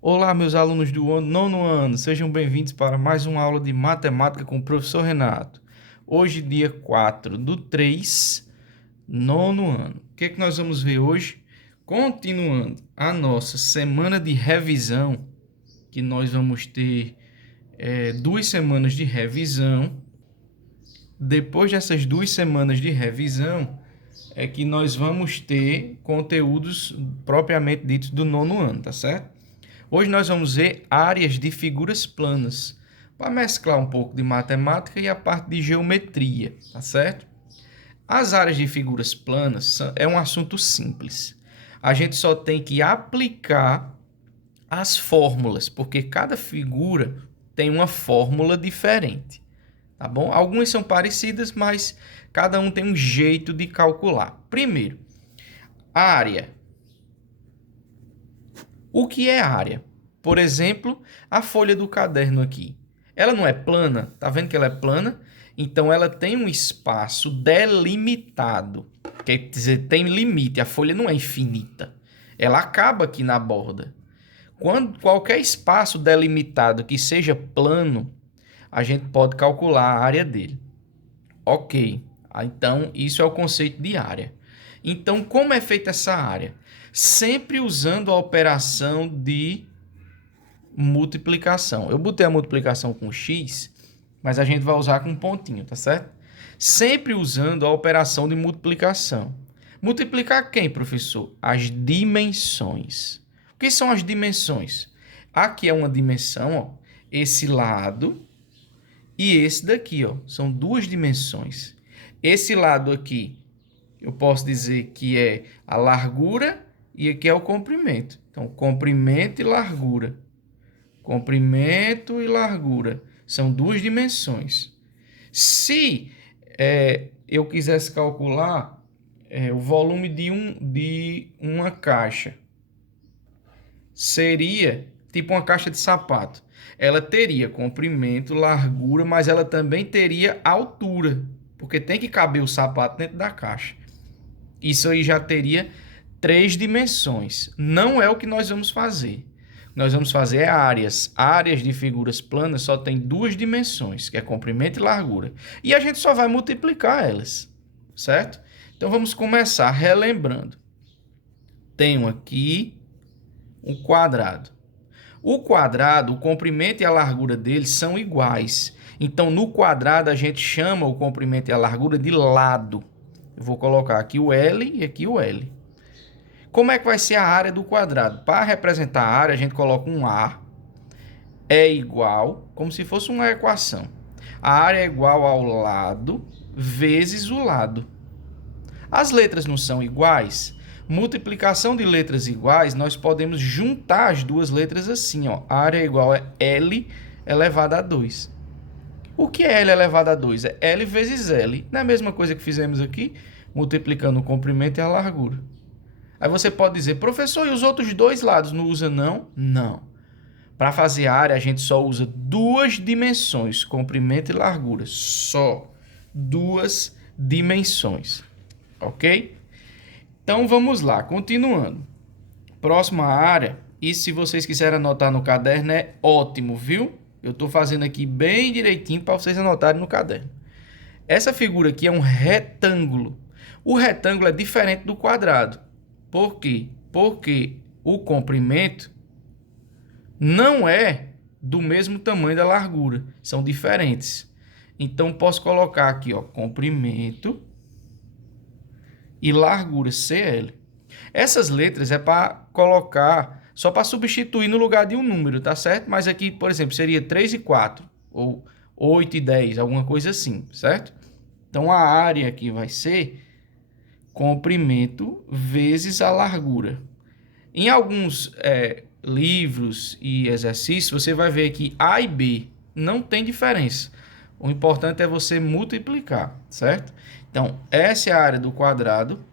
Olá, meus alunos do nono ano, sejam bem-vindos para mais uma aula de matemática com o professor Renato. Hoje, dia 4/3, nono ano. O que é que nós vamos ver hoje? Continuando a nossa semana de revisão, que nós vamos ter 2 semanas de revisão. Depois dessas 2 semanas de revisão, é que nós vamos ter conteúdos propriamente ditos do nono ano, tá certo? Hoje nós vamos ver áreas de figuras planas, para mesclar um pouco de matemática e a parte de geometria, tá certo? As áreas de figuras planas é um assunto simples. A gente só tem que aplicar as fórmulas, porque cada figura tem uma fórmula diferente, tá bom? Algumas são parecidas, mas cada um tem um jeito de calcular. Primeiro, área. O que é área? Por exemplo, a folha do caderno aqui. Ela não é plana? Tá vendo que ela é plana? Então, ela tem um espaço delimitado. Quer dizer, tem limite. A folha não é infinita. Ela acaba aqui na borda. Quando qualquer espaço delimitado que seja plano, a gente pode calcular a área dele. Ok. Então, isso é o conceito de área. Então, como é feita essa área? Sempre usando a operação de multiplicação. Eu botei a multiplicação com x, mas a gente vai usar com um pontinho, tá certo? Sempre usando a operação de multiplicação. Multiplicar quem, professor? As dimensões. O que são as dimensões? Aqui é uma dimensão, ó, esse lado e esse daqui, ó, são duas dimensões. Esse lado aqui, eu posso dizer que é a largura e aqui é o comprimento. Então, comprimento e largura. Comprimento e largura são duas dimensões. Se eu quisesse calcular o volume de uma caixa, seria tipo uma caixa de sapato. Ela teria comprimento, largura, mas ela também teria altura, porque tem que caber o sapato dentro da caixa. Isso aí já teria 3 dimensões. Não é o que nós vamos fazer. Nós vamos fazer áreas. Áreas de figuras planas só tem 2 dimensões, que é comprimento e largura. E a gente só vai multiplicar elas, certo? Então vamos começar relembrando. Tenho aqui um quadrado. O quadrado, o comprimento e a largura dele são iguais. Então, no quadrado, a gente chama o comprimento e a largura de lado. Eu vou colocar aqui o L e aqui o L. Como é que vai ser a área do quadrado? Para representar a área, a gente coloca um A é igual, como se fosse uma equação. A área é igual ao lado vezes o lado. As letras não são iguais? Multiplicação de letras iguais, nós podemos juntar as duas letras assim, ó. A área é igual a L elevado a 2. O que é L elevado a 2? É L vezes L. Não é a mesma coisa que fizemos aqui, multiplicando o comprimento e a largura. Aí você pode dizer, professor, e os outros dois lados não usa não? Não. Para fazer área, a gente só usa duas dimensões, comprimento e largura. Só duas dimensões. Ok? Então vamos lá, continuando. Próxima área, e se vocês quiserem anotar no caderno, é ótimo, viu? Eu estou fazendo aqui bem direitinho para vocês anotarem no caderno. Essa figura aqui é um retângulo. O retângulo é diferente do quadrado. Por quê? Porque o comprimento não é do mesmo tamanho da largura. São diferentes. Então, posso colocar aqui, ó, comprimento e largura CL. Essas letras é para colocar, só para substituir no lugar de um número, tá certo? Mas aqui, por exemplo, seria 3 e 4, ou 8 e 10, alguma coisa assim, certo? Então, a área aqui vai ser comprimento vezes a largura. Em alguns livros e exercícios, você vai ver que A e B não tem diferença. O importante é você multiplicar, certo? Então, essa é a área do quadrado,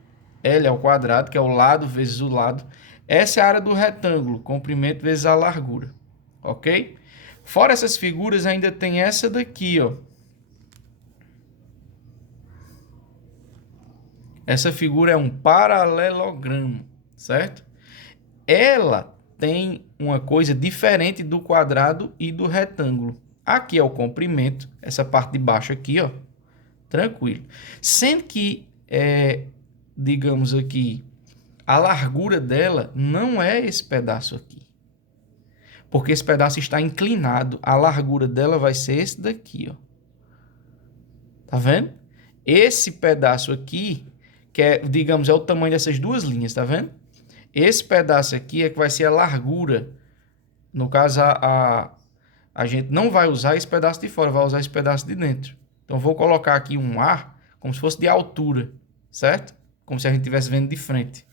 L é o quadrado, que é o lado vezes o lado. Essa é a área do retângulo, comprimento vezes a largura, ok? Fora essas figuras, ainda tem essa daqui, ó. Essa figura é um paralelogramo, certo? Ela tem uma coisa diferente do quadrado e do retângulo. Aqui é o comprimento, essa parte de baixo aqui, ó, tranquilo. Sendo que, digamos aqui, a largura dela não é esse pedaço aqui. Porque esse pedaço está inclinado. A largura dela vai ser esse daqui, ó. Tá vendo? Esse pedaço aqui, que é, digamos, é o tamanho dessas duas linhas, tá vendo? Esse pedaço aqui é que vai ser a largura. No caso, a gente não vai usar esse pedaço de fora, vai usar esse pedaço de dentro. Então, vou colocar aqui um A como se fosse de altura, certo? Como se a gente estivesse vendo de frente.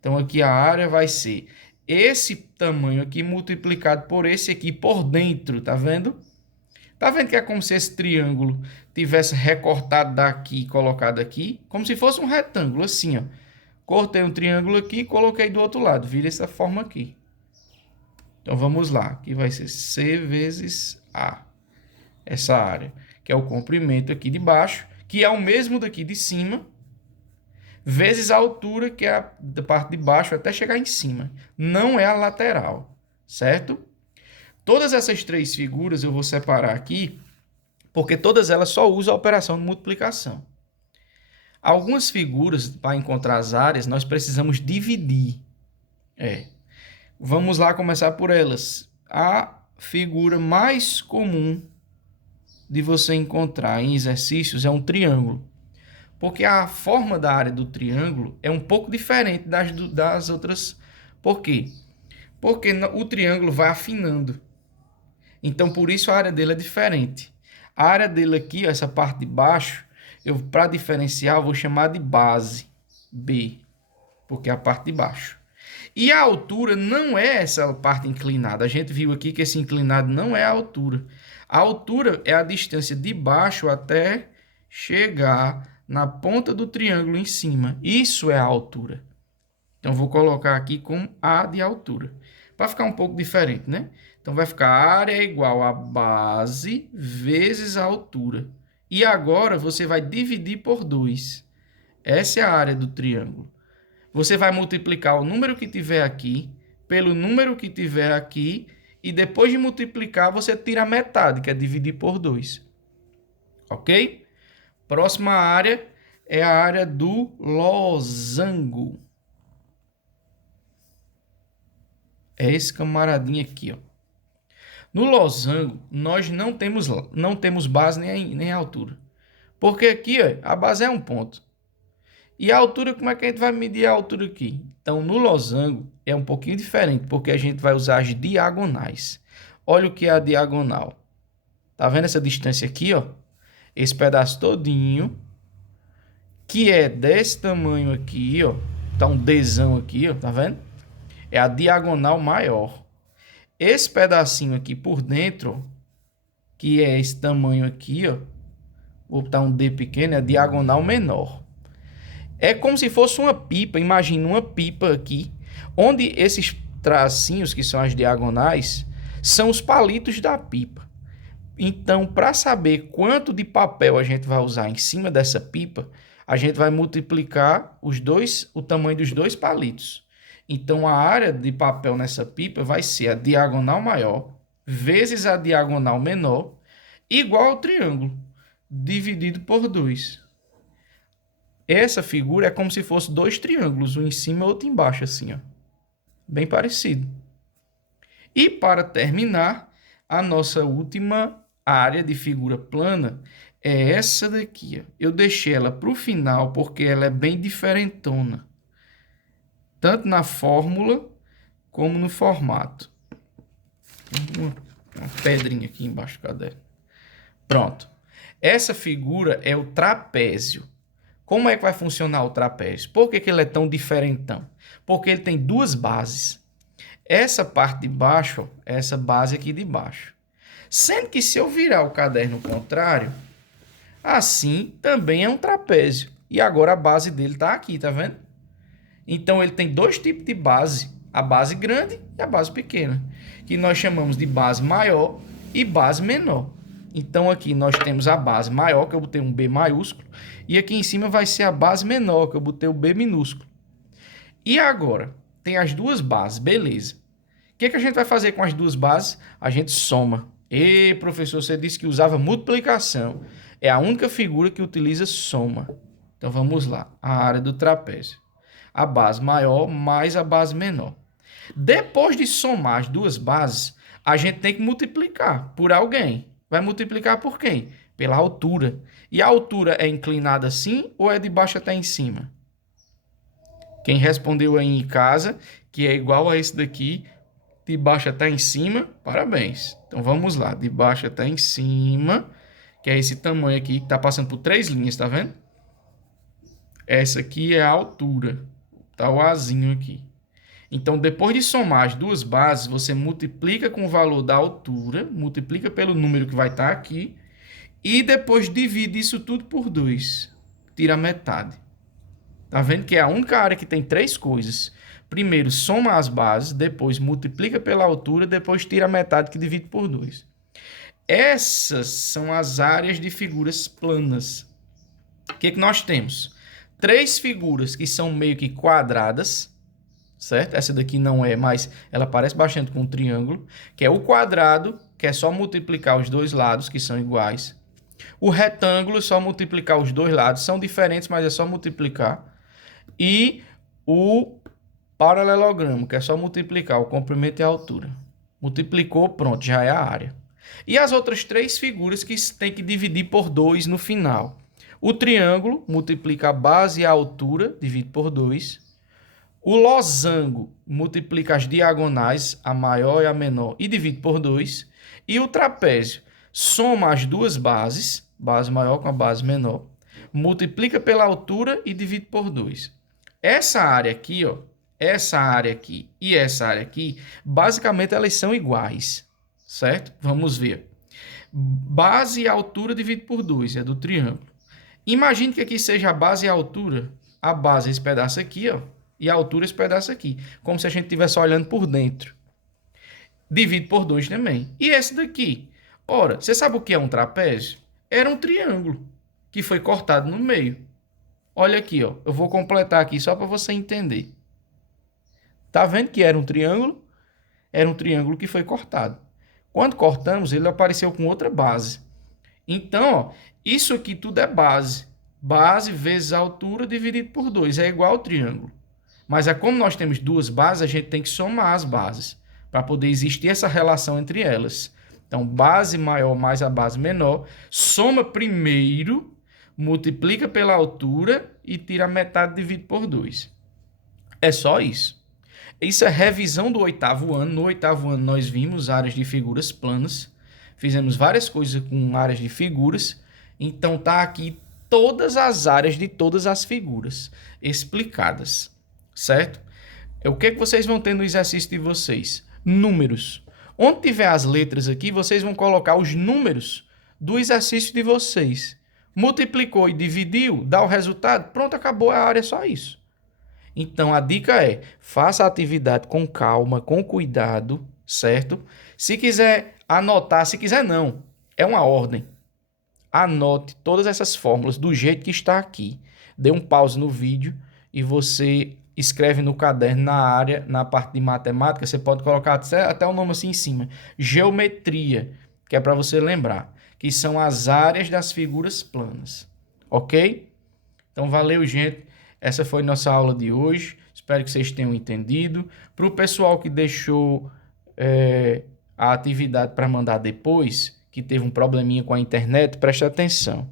Então, aqui a área vai ser esse tamanho aqui multiplicado por esse aqui por dentro, tá vendo? Tá vendo que é como se esse triângulo tivesse recortado daqui e colocado aqui? Como se fosse um retângulo, assim, ó. Cortei um triângulo aqui e coloquei do outro lado. Vira essa forma aqui. Então, vamos lá. Aqui vai ser C vezes A. Essa área, que é o comprimento aqui de baixo, que é o mesmo daqui de cima, vezes a altura, que é a da parte de baixo até chegar em cima. Não é a lateral, certo? Todas essas três figuras eu vou separar aqui, porque todas elas só usam a operação de multiplicação. Algumas figuras, para encontrar as áreas, nós precisamos dividir. Vamos lá começar por elas. A figura mais comum de você encontrar em exercícios é um triângulo. Porque a forma da área do triângulo é um pouco diferente das outras. Por quê? Porque o triângulo vai afinando. Então, por isso a área dele é diferente. A área dele aqui, essa parte de baixo, para diferenciar, eu vou chamar de base, B, porque é a parte de baixo. E a altura não é essa parte inclinada. A gente viu aqui que esse inclinado não é a altura. A altura é a distância de baixo até chegar na ponta do triângulo em cima. Isso é a altura. Então, vou colocar aqui com A de altura. Para ficar um pouco diferente, né? Então, vai ficar a área é igual a base vezes a altura. E agora, você vai dividir por 2. Essa é a área do triângulo. Você vai multiplicar o número que tiver aqui pelo número que tiver aqui. E depois de multiplicar, você tira a metade, que é dividir por 2. Ok? Próxima área é a área do losango. É esse camaradinho aqui, ó. No losango, nós não temos base nem altura. Porque aqui, ó, a base é um ponto. E a altura, como é que a gente vai medir a altura aqui? Então, no losango, é um pouquinho diferente, porque a gente vai usar as diagonais. Olha o que é a diagonal. Tá vendo essa distância aqui, ó? Esse pedaço todinho, que é desse tamanho aqui, ó. Tá um Dzão aqui, ó, tá vendo? É a diagonal maior. Esse pedacinho aqui por dentro, que é esse tamanho aqui, ó. Vou botar um D pequeno, é a diagonal menor. É como se fosse uma pipa, imagina uma pipa aqui, onde esses tracinhos, que são as diagonais, são os palitos da pipa. Então, para saber quanto de papel a gente vai usar em cima dessa pipa, a gente vai multiplicar o tamanho dos dois palitos. Então, a área de papel nessa pipa vai ser a diagonal maior vezes a diagonal menor, igual ao triângulo, dividido por 2. Essa figura é como se fosse dois triângulos, um em cima e outro embaixo, assim, ó. Bem parecido. E para terminar, a nossa última área de figura plana é essa daqui, ó. Eu deixei ela para o final porque ela é bem diferentona. Tanto na fórmula como no formato. Uma pedrinha aqui embaixo do caderno. Pronto. Essa figura é o trapézio. Como é que vai funcionar o trapézio? Por que ele é tão diferentão? Porque ele tem duas bases. Essa parte de baixo, ó, essa base aqui de baixo. Sendo que se eu virar o caderno contrário, assim também é um trapézio. E agora a base dele está aqui, tá vendo? Então, ele tem dois tipos de base. A base grande e a base pequena. Que nós chamamos de base maior e base menor. Então, aqui nós temos a base maior, que eu botei um B maiúsculo. E aqui em cima vai ser a base menor, que eu botei o B minúsculo. E agora, tem as duas bases, beleza. que a gente vai fazer com as duas bases? A gente soma. E professor, você disse que usava multiplicação. É a única figura que utiliza soma. Então vamos lá. A área do trapézio. A base maior mais a base menor. Depois de somar as duas bases, a gente tem que multiplicar por alguém. Vai multiplicar por quem? Pela altura. E a altura é inclinada assim ou é de baixo até em cima? Quem respondeu aí em casa, que é igual a esse daqui, de baixo até em cima, parabéns. Então vamos lá, de baixo até em cima, que é esse tamanho aqui, que está passando por 3 linhas, tá vendo? Essa aqui é a altura, tá o Azinho aqui. Então, depois de somar as duas bases, você multiplica com o valor da altura, multiplica pelo número que vai estar aqui, e depois divide isso tudo por 2. Tira a metade. Tá vendo que é a única área que tem 3 coisas. Primeiro, soma as bases, depois multiplica pela altura, depois tira a metade que divide por 2. Essas são as áreas de figuras planas. O que nós temos? 3 figuras que são meio que quadradas, certo? Essa daqui não é, mas ela parece bastante com um triângulo, que é o quadrado, que é só multiplicar os dois lados, que são iguais. O retângulo, só multiplicar os dois lados, são diferentes, mas é só multiplicar. E o paralelogramo, que é só multiplicar o comprimento e a altura. Multiplicou, pronto, já é a área. E as outras 3 figuras que tem que dividir por 2 no final. O triângulo multiplica a base e a altura, divide por 2. O losango multiplica as diagonais, a maior e a menor, e divide por 2. E o trapézio soma as duas bases, base maior com a base menor, multiplica pela altura e divide por 2. Essa área aqui, ó, essa área aqui e essa área aqui, basicamente elas são iguais, certo? Vamos ver. Base e altura divide por 2, é do triângulo. Imagine que aqui seja a base e a altura. A base é esse pedaço aqui, ó, e a altura é esse pedaço aqui. Como se a gente estivesse olhando por dentro. Divide por 2 também. E esse daqui? Ora, você sabe o que é um trapézio? Era um triângulo que foi cortado no meio. Olha aqui, ó. Eu vou completar aqui só para você entender. Tá vendo que era um triângulo? Era um triângulo que foi cortado. Quando cortamos, ele apareceu com outra base. Então, ó, isso aqui tudo é base. Base vezes a altura dividido por 2. É igual ao triângulo. Mas é como nós temos duas bases, a gente tem que somar as bases para poder existir essa relação entre elas. Então, base maior mais a base menor, soma primeiro, multiplica pela altura e tira a metade dividido por 2. É só isso. Isso é revisão do 8º ano. No 8º ano nós vimos áreas de figuras planas, fizemos várias coisas com áreas de figuras, então tá aqui todas as áreas de todas as figuras explicadas, certo? O que vocês vão ter no exercício de vocês? Números. Onde tiver as letras aqui, vocês vão colocar os números do exercício de vocês. Multiplicou e dividiu, dá o resultado, pronto, acabou a área, só isso. Então, a dica é, faça a atividade com calma, com cuidado, certo? Se quiser anotar, se quiser não, é uma ordem. Anote todas essas fórmulas do jeito que está aqui. Dê um pause no vídeo e você escreve no caderno, na área, na parte de matemática, você pode colocar até o nome assim em cima. Geometria, que é para você lembrar, que são as áreas das figuras planas. Ok? Então, valeu, gente. Essa foi nossa aula de hoje. Espero que vocês tenham entendido. Para o pessoal que deixou a atividade para mandar depois, que teve um probleminha com a internet, preste atenção.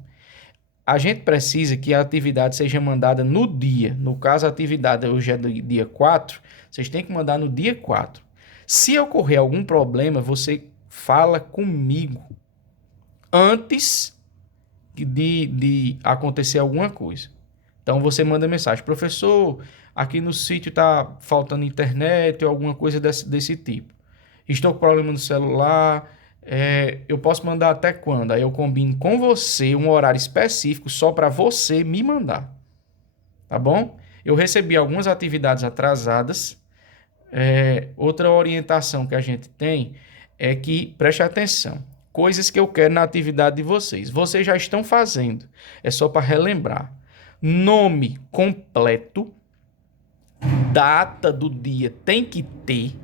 A gente precisa que a atividade seja mandada no dia. No caso, a atividade hoje é do dia 4. Vocês têm que mandar no dia 4. Se ocorrer algum problema, você fala comigo antes de acontecer alguma coisa. Então, você manda mensagem. Professor, aqui no sítio está faltando internet ou alguma coisa desse tipo. Estou com problema no celular. Eu posso mandar até quando? Aí eu combino com você um horário específico só para você me mandar. Tá bom? Eu recebi algumas atividades atrasadas. Outra orientação que a gente tem é que, preste atenção, coisas que eu quero na atividade de vocês. Vocês já estão fazendo. É só para relembrar. Nome completo, data do dia tem que ter,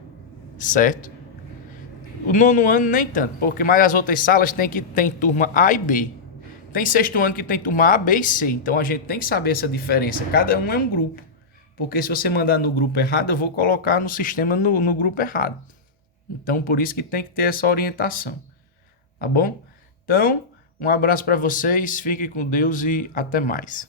certo? O nono ano nem tanto, porque mais as outras salas tem turma A e B. Tem sexto ano que tem turma A, B e C. Então a gente tem que saber essa diferença. Cada um é um grupo. Porque se você mandar no grupo errado, eu vou colocar no sistema no grupo errado. Então por isso que tem que ter essa orientação. Tá bom? Então, um abraço para vocês, fiquem com Deus e até mais.